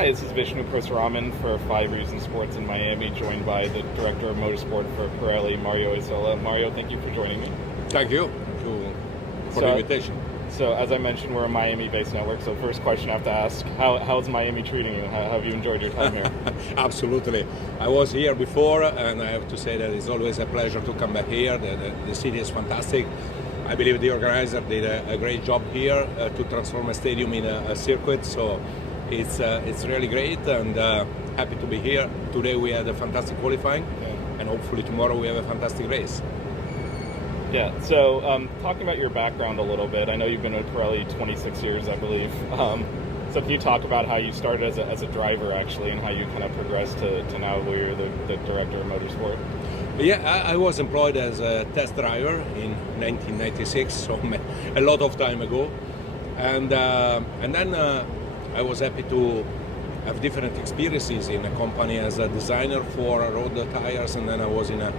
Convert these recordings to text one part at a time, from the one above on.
Hi, this is Vishnu Parasuraman for 5 Reasons Sports in Miami, joined by the Director of Motorsport for Pirelli, Mario Isola. Mario, thank you for joining me. Thank you for the invitation. So, as I mentioned, we're a Miami-based network, so first question I have to ask, how's Miami treating you? How have you enjoyed your time here? Absolutely. I was here before, and I have to say that it's always a pleasure to come back here. The city is fantastic. I believe the organizer did a great job here to transform a stadium in a circuit, so it's really great, and happy to be here. Today we had a fantastic qualifying, and hopefully tomorrow we have a fantastic race. Yeah, so talking about your background a little bit, I know you've been with Pirelli 26 years, I believe. So can you talk about how you started as a driver, actually, and how you kind of progressed to now where you're the Director of Motorsport? Yeah, I was employed as a test driver in 1996, so a lot of time ago. And then I was happy to have different experiences in a company as a designer for road tires, and then I was in a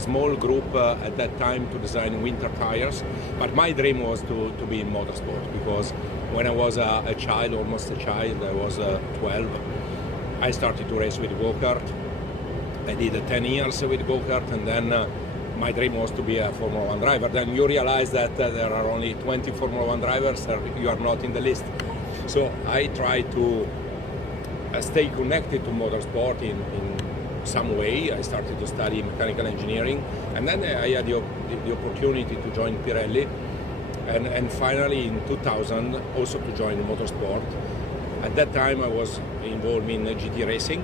small group at that time to design winter tires. But my dream was to be in motorsport, because when I was a child, almost a child, I was 12, I started to race with go-kart. I did 10 years with go-kart, and then my dream was to be a Formula 1 driver. Then you realize that there are only 20 Formula 1 drivers, you are not in the list. So I try to stay connected to motorsport in some way. I started to study mechanical engineering, and then I had the opportunity to join Pirelli, and finally in 2000 also to join motorsport. At that time I was involved in GT racing.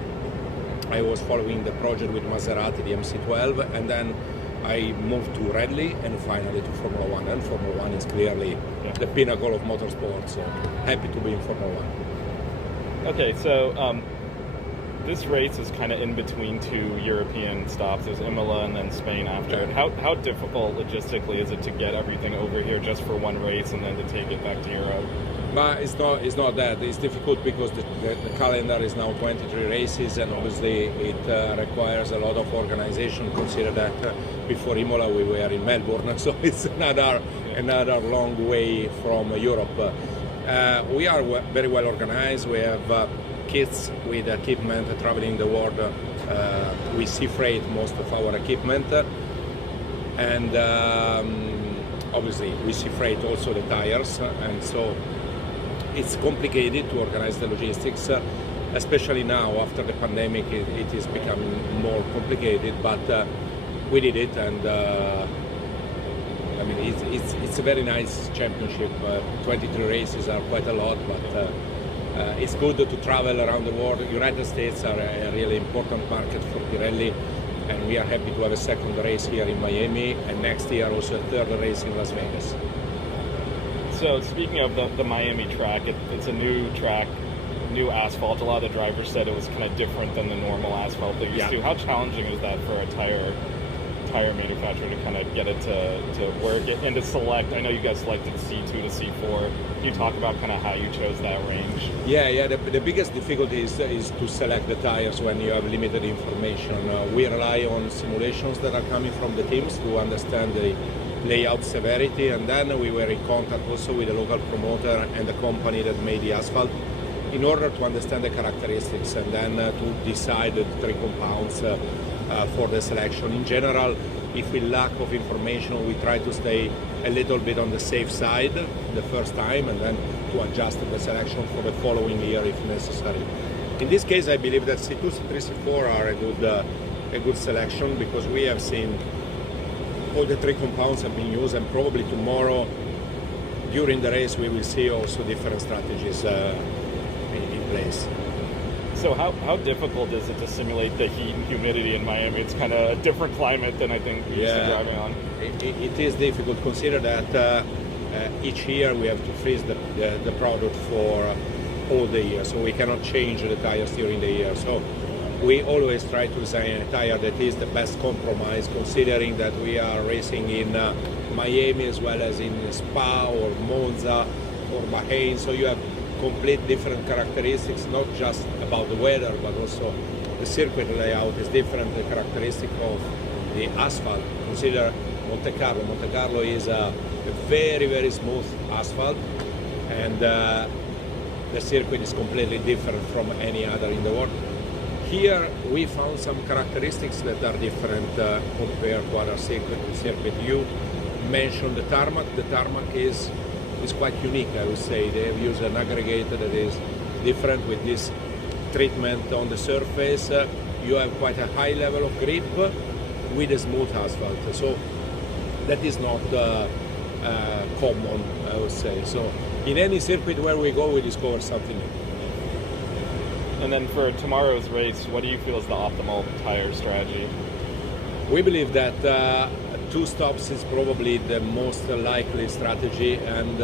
I was following the project with Maserati, the MC12, and then I moved to rally and finally to Formula 1. And Formula 1 is clearly the pinnacle of motorsport, so happy to be in Formula 1. Okay, so this race is kind of in between two European stops. There's Imola and then Spain after. How difficult logistically is it to get everything over here just for one race and then to take it back to Europe? But it's not that. It's difficult because the calendar is now 23 races, and obviously it requires a lot of organization. Consider that before Imola we were in Melbourne, so it's another long way from Europe. We are very well organized. We have kits with equipment traveling the world. We sea freight most of our equipment, and obviously we sea freight also the tires, and so it's complicated to organize the logistics, especially now after the pandemic. It is becoming more complicated, but we did it, and I mean it's a very nice championship. 23 races are quite a lot, but it's good to travel around the world. United States are a really important market for Pirelli, and we are happy to have a second race here in Miami, and next year also a third race in Las Vegas. So speaking of the Miami track, it's a new track, new asphalt. A lot of the drivers said it was kind of different than the normal asphalt they're used to. How challenging is that for a tire manufacturer to kind of get it to work and to select? I know you guys selected C2 to C4. Can you talk about kind of how you chose that range? Yeah. The biggest difficulty is to select the tires when you have limited information. We rely on simulations that are coming from the teams to understand the layout severity, and then we were in contact also with the local promoter and the company that made the asphalt in order to understand the characteristics, and then to decide the three compounds for the selection. In general, if we lack of information, we try to stay a little bit on the safe side the first time, and then to adjust the selection for the following year if necessary. In this case, I believe that C2, C3, C4 are a good selection, because we have seen all the three compounds have been used, and probably tomorrow during the race we will see also different strategies in place. So how difficult is it to simulate the heat and humidity in Miami? It's kind of a different climate than I think you're used to driving on. It is difficult. Consider that each year we have to freeze the product for all the year, so we cannot change the tires during the year. So we always try to design a tire that is the best compromise, considering that we are racing in Miami as well as in Spa or Monza or Bahrain. So you have complete different characteristics, not just about the weather, but also the circuit layout is different, the characteristic of the asphalt. Consider Monte Carlo. Monte Carlo is a very, very smooth asphalt, and the circuit is completely different from any other in the world. Here we found some characteristics that are different compared to other circuit. You mentioned the tarmac. The tarmac is quite unique, I would say. They have used an aggregate that is different with this treatment on the surface. You have quite a high level of grip with a smooth asphalt. So that is not common, I would say. So in any circuit where we go, we discover something new. And then for tomorrow's race, what do you feel is the optimal tire strategy? We believe that 2 stops is probably the most likely strategy, and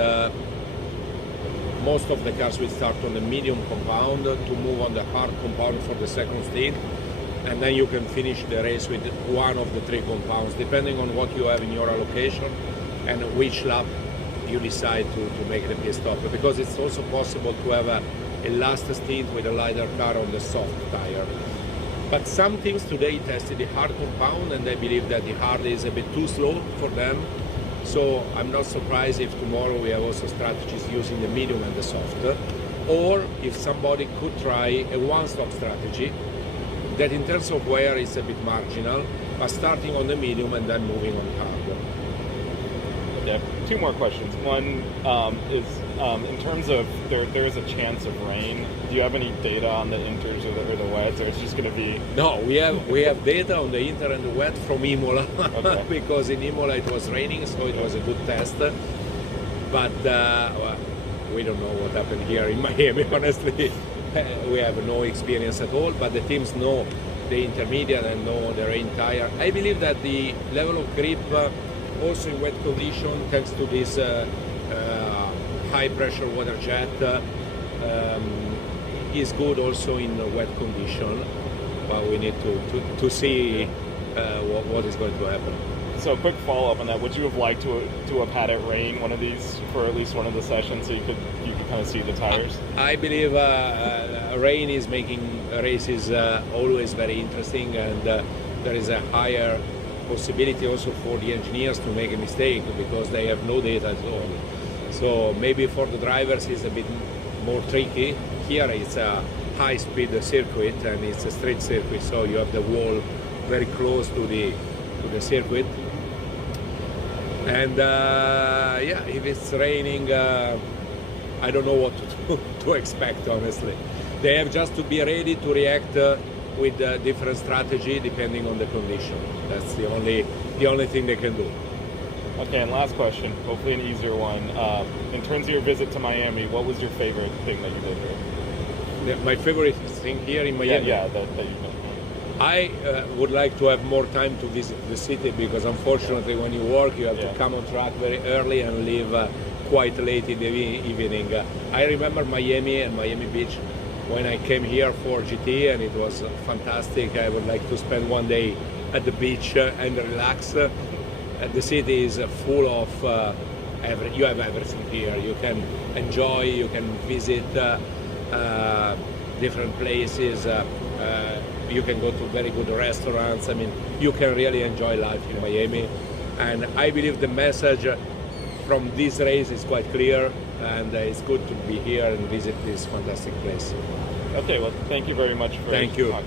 most of the cars will start on the medium compound to move on the hard compound for the second stint, and then you can finish the race with one of the 3 compounds, depending on what you have in your allocation and which lap you decide to make the pit stop, because it's also possible to have a last stint with a lighter car on the soft tire. But some teams today tested the hard compound, and I believe that the hard is a bit too slow for them. So I'm not surprised if tomorrow we have also strategies using the medium and the soft. Or if somebody could try a one-stop strategy that in terms of wear is a bit marginal, but starting on the medium and then moving on hard. Yeah, 2 more questions. One is in terms of there is a chance of rain. Do you have any data on the inters or the wets, or it's just going to be? No, we have data on the inter and the wet from Imola, okay. Because in Imola it was raining, so it was a good test. But well, we don't know what happened here in Miami. Honestly, we have no experience at all. But the teams know the intermediate and know the rain tire. I believe that the level of grip, also in wet condition, thanks to this high pressure water jet, is good also in wet condition. But we need to see what is going to happen. So a quick follow up on that: would you have liked to have had it rain one of these for at least one of the sessions, so you could kind of see the tires? I believe rain is making races always very interesting, and there is a higher possibility also for the engineers to make a mistake because they have no data at all. So maybe for the drivers it's a bit more tricky. Here it's a high-speed circuit and it's a straight circuit, so you have the wall very close to the circuit. And yeah, if it's raining, I don't know what to expect, honestly. They have just to be ready to react with a different strategy depending on the condition. That's the only thing they can do. Okay, and last question, hopefully an easier one. In terms of your visit to Miami, what was your favorite thing that you did here? My favorite thing here in Miami? Yeah, that you've done. I would like to have more time to visit the city, because unfortunately when you work you have to come on track very early and leave quite late in the evening. I remember Miami and Miami Beach when I came here for GT, and it was fantastic. I would like to spend one day at the beach and relax. The city is full of you have everything here. You can enjoy, you can visit different places. You can go to very good restaurants. I mean, you can really enjoy life in Miami. And I believe the message from this race is quite clear, and it's good to be here and visit this fantastic place. Okay, well, thank you very much for Thank you. talking.